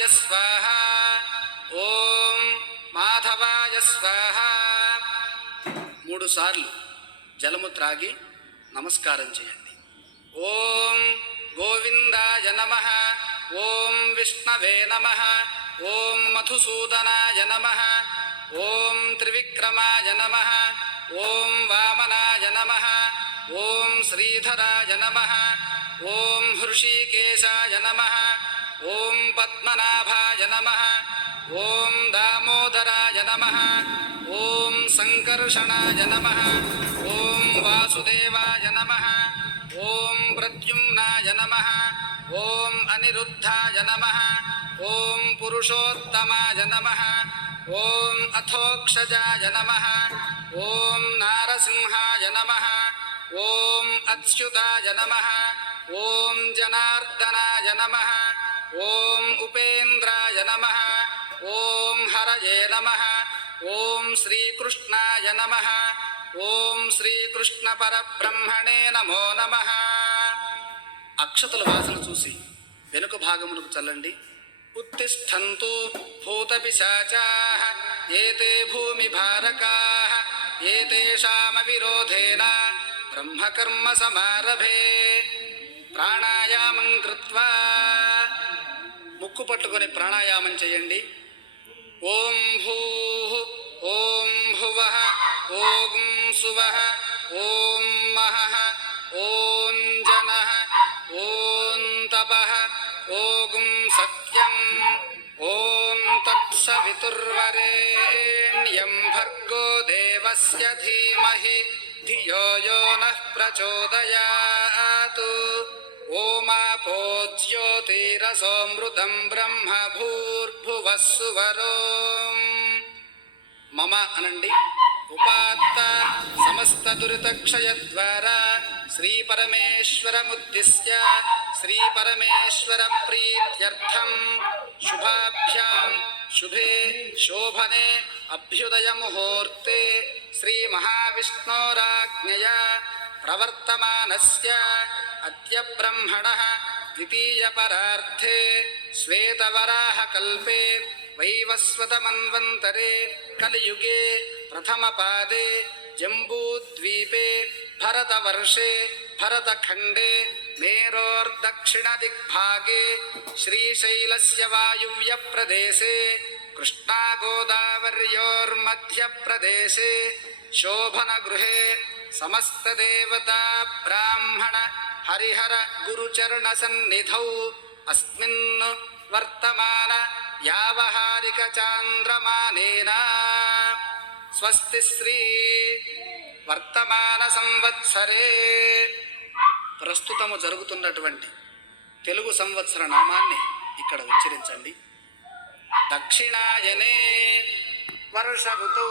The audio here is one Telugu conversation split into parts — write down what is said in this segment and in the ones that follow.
మాధవాయ స్వాహ, ఓం మాధవాయ స్వాహ. 3 సార్లు జలము త్రాగి నమస్కారం చేయండి. ఓం గోవిందాయ నమః, ఓం విష్ణవే నమః, ఓం మధుసూదనాయ నమః, ఓం త్రివిక్రమాయ నమః, ఓం వామనాయ నమః, ఓం శ్రీధరాయ నమః, ఓం హృషీకేశాయ నమః, ఓం పద్మనాభాయ నమః, ఓం దామోదరాయ నమః, ఓం సంకర్షణాయ నమః, ఓం వాసుదేవాయ నమః, ఓం ప్రద్యుమ్నాయ నమః, ఓం అనిరుద్ధాయ నమః, ఓం పురుషోత్తమాయ నమః, ఓం అథోక్షజాయ నమః, ఓం నారసింహాయ నమః, ఓం అచ్యుతాయ నమః, ఓం జనార్దనాయ నమః, ఓం ఉపేంద్రాయ నమః, ఓం హరయే నమః, ఓం శ్రీకృష్ణాయ నమః, ఓం శ్రీకృష్ణ పరబ్రహ్మణే నమో నమః. అక్షతల వాసన చూసి వెనుక భాగమునకు చల్లండి. ఉత్తిష్టంతు భూతపిశాచాః ఏతే భూమి భారకాః ఏతేషామవిరోధేన బ్రహ్మకర్మ సమారభే. ప్రాణాయామం కృత్వా ముక్కు పట్టుకొని ప్రాణాయామం చేయండి. ఓం భూః, ఓం భువః, ఓం సువః, ఓం మహః, ఓం జనః, ఓం తపః, ఓం సత్యం, ఓం తత్సవితుర్వరేణ్యం భర్గో దేవస్య ధీమహి ధియో యో నః ప్రచోదయాత్. ఓమాపో జ్యోతిరసోమృతం బ్రహ్మ భూర్భువః సువరోం. మమ అనండి. ఉపాత్త సమస్త దురితక్షయ ద్వారా శ్రీ పరమేశ్వరముద్దిశ్య శ్రీ పరమేశ్వర ప్రీత్యర్థం శుభాభ్యాం శుభే శోభనే అభ్యుదయ ముహూర్తే శ్రీ మహావిష్ణోరాజ్ఞయా ప్రవర్తమానస్య అద్య బ్రహ్మణః ద్వితీయ పరార్థే శ్వేతవరాహ కల్పే వైవస్వత మన్వంతరే కలియుగే ప్రథమ పాదే జంబూద్వీపే భరతవర్షే భరతఖండే మేరోర్దక్షిణ దిగ్భాగే శ్రీశైలస్య వాయువ్య ప్రదేశే కృష్ణా గోదావర్యోర్మధ్య ప్రదేశే శోభన గృహే సమస్త దేవతా బ్రాహ్మణ హరిహర గురుచరణ సన్నిధౌ అస్మిన్ వర్తమాన యావహారిక చాంద్రమానేన స్వస్తి శ్రీ వర్తమాన సంవత్సరే. ప్రస్తుతము జరుగుతున్నటువంటి తెలుగు సంవత్సర నామాన్ని ఇక్కడ ఉచ్చరించండి. దక్షిణాయనే వర్ష ఋతౌ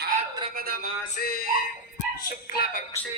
భాద్రపద మాసే శుక్లపక్షే